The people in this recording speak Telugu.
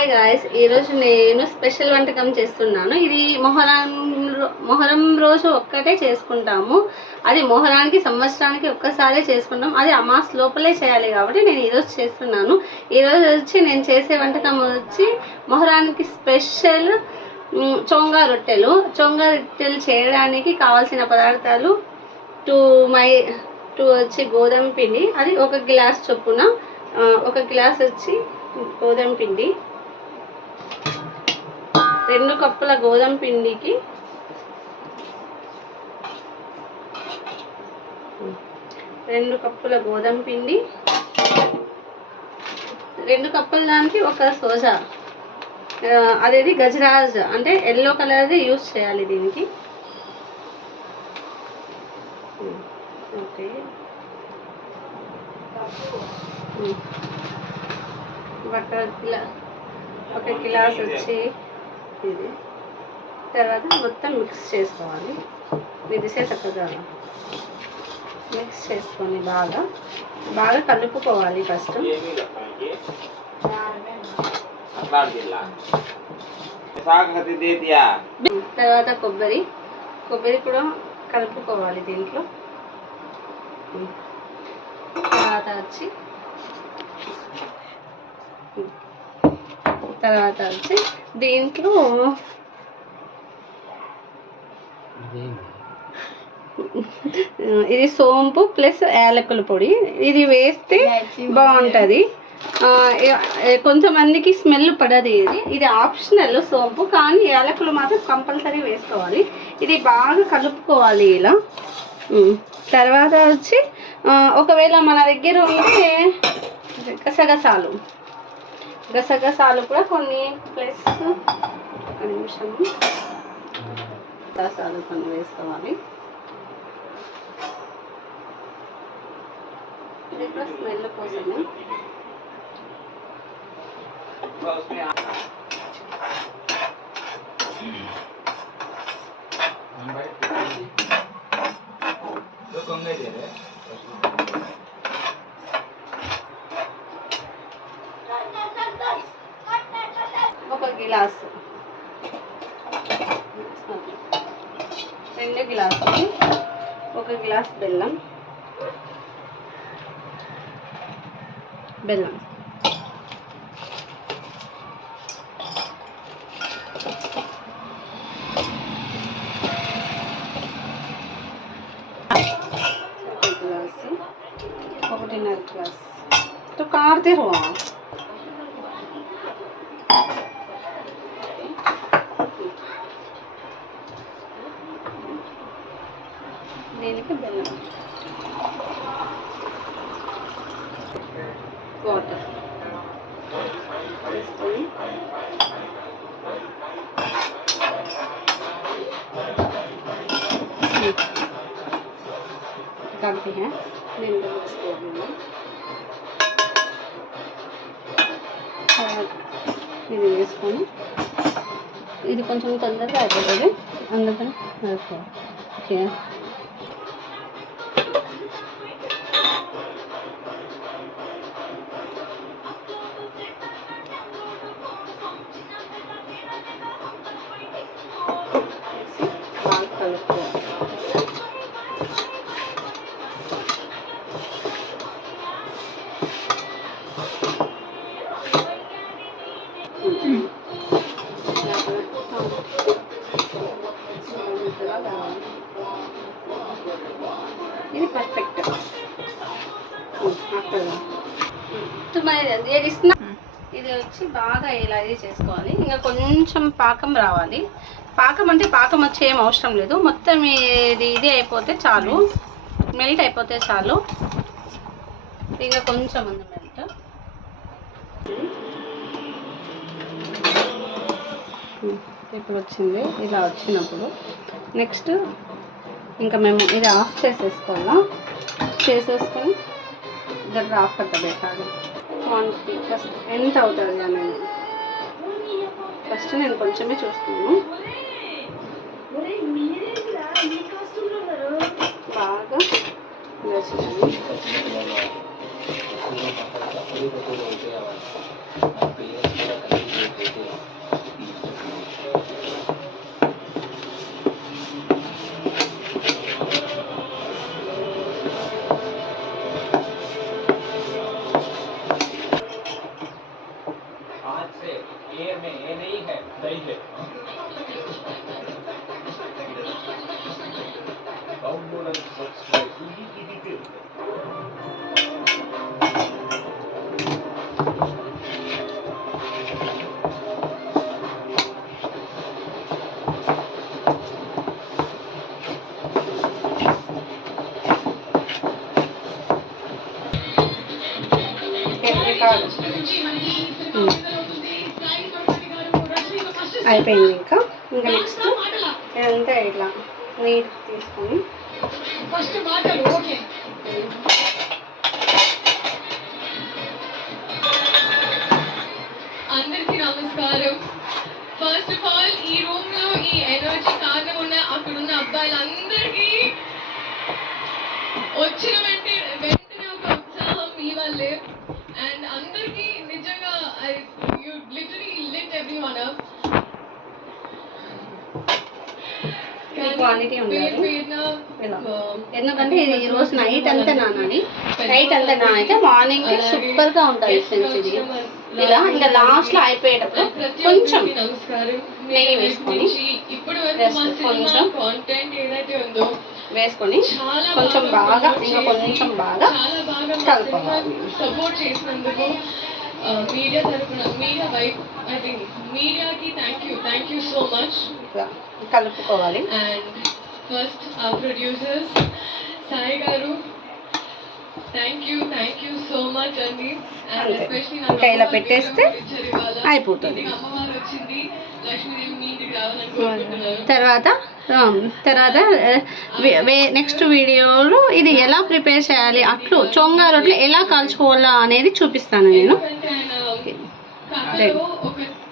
హాయ్ గాయ్స్, ఈరోజు నేను స్పెషల్ వంటకం చేస్తున్నాను. ఇది మొహరం రోజు ఒక్కటే చేసుకుంటాము. అది మొహరానికి సంవత్సరానికి ఒక్కసారే చేసుకుంటాం. అది అమాస్ లోపలే చేయాలి కాబట్టి నేను ఈరోజు చేస్తున్నాను. ఈరోజు వచ్చి నేను చేసే వంటకం వచ్చి మొహరానికి స్పెషల్ చోంగా రొట్టెలు చేయడానికి కావాల్సిన పదార్థాలు 2 వచ్చి గోధుమ పిండి, అది 1 గ్లాస్ చొప్పున. 1 గ్లాస్ వచ్చి గోధుమ పిండి, 2 కప్పుల గోధుమ పిండికి 2 కప్పుల గోధుమ పిండి, 2 కప్పుల దానికి 1 సోజా, అదేది గజరాజ్ అంటే ఎల్లో కలర్ది యూజ్ చేయాలి దీనికి. ఓకే, 1 గ్లాస్ వచ్చి ఇది. తర్వాత మొత్తం మిక్స్ చేసుకోవాలి. ఇది చక్కగా మిక్స్ చేసుకొని బాగా కలుపుకోవాలి ఫస్ట్. తర్వాత కొబ్బరి కూడా కలుపుకోవాలి దీంట్లో. తర్వాత వచ్చి దీంట్లో ఇది సోంపు ప్లస్ యాలకుల పొడి, ఇది వేస్తే బాగుంటుంది. కొంతమందికి స్మెల్ పడదు. ఇది ఆప్షనల్ సోంపు, కానీ యాలకులు మాత్రం కంపల్సరీ వేసుకోవాలి. ఇది బాగా కలుపుకోవాలి ఇలా. తర్వాత వచ్చి ఒకవేళ మన దగ్గర ఉంటే గసగసాలు కూడా కొన్ని, ప్లస్ గసగసాలు కొన్ని వేసుకోవాలి. ఇది కూడా స్మెల్ కోసము. ఒక గ్లాసు, 2 గ్లాసులు, 1 గ్లాస్ బెల్లం. ఒకటిన్నర గ్లాస్ तो काटते रहो. దీనికి బెల్లం, వాటర్ వేసుకొని करते हैं. ఇది వేసుకొని ఇది కొంచెం తొందరగా అయిపోతుంది, అందుకని వేసుకోవాలి. ఓకే, బాగా కలుపుకోవాలి. ఇది పర్ఫెక్ట్. ఇది వచ్చి బాగా ఇలా ఇది చేసుకోవాలి. ఇంకా కొంచెం పాకం రావాలి. పాకం అంటే పాకం వచ్చి ఏం అవసరం లేదు, మొత్తం ఇది అయిపోతే చాలు, మెల్ట్ అయిపోతే చాలు. ఇంకా కొంచెం ఉంది మెల్ట్. ఇప్పుడు వచ్చింది. ఇలా వచ్చినప్పుడు నెక్స్ట్ ఇంకా మేము ఇది ఆఫ్ చేసేసుకొని దగ్గర ఆఫ్ పెట్టాలి. క్వాంటిటీ ఫస్ట్ ఎంత అవుతుంది అనేది ఫస్ట్ నేను కొంచెమే చూస్తాను. బాగా వేసుకొని आज से ए में ए नहीं है दही है डाउनलोड एंड सब्सक्राइब इमीडिएटली అయిపోయింది. ఇంకా నెక్స్ట్ ఇదంతా ఇట్లా నీట్ తీసుకొని ఫస్ట్ మాటలు ఓకే అందరికీ నమస్కారం. ఫస్ట్ ఆఫ్ ఆల్ ఈ రూమ్ లో ఈ ఎనర్జీ కారణం ఉన్న అక్కడున్న అబ్బాయిలందరికీ వచ్చిన వెంటనే ఒక ఉత్సాహం మీ వల్లే. అండ్ అందరికీ నిజంగా you literally lit everyone up. Quality ఉండాలి ఇలా. ఎందుకంటే ఇది ఈ రోజు నైట్ అంతా నానాలి. నైట్ అంతా నానైతే మార్నింగ్ సూపర్ గా ఉంటుంది ఎసెన్స్ ఇది. ఇలా ఇంకా లాస్ట్ లో అయిపోయేటప్పుడు కొంచెం నెయ్యి వేసుకొని కొంచెం వేసుకొని కొంచెం బాగా ఇంకా కొంచెం బాగా కలుపుకోవాలి. సపోర్ట్ చేసినందుకు మీడియా తరపున మీడియాకి థ్యాంక్ యూ సో మచ్. కలుపుకోవాలి. అండ్ ఫస్ట్ ఆ ప్రొడ్యూసర్స్ సాయి గారు థ్యాంక్ యూ సో మచ్ అండి. అండ్ ఎస్పెషల్లీ ఇంకా ఇలా పెట్టేస్తే అయిపోతుంది. అమ్మవారు వచ్చింది, లక్ష్మీదేవి మీ ఇంటికి రావాలని కోరుకుంటున్నారు. తర్వాత నెక్స్ట్ వీడియోలో ఇది ఎలా ప్రిపేర్ చేయాలి, అట్లు చొంగా రొట్టెలు ఎలా కాల్చుకోవాలా అనేది చూపిస్తాను నేను. కథలో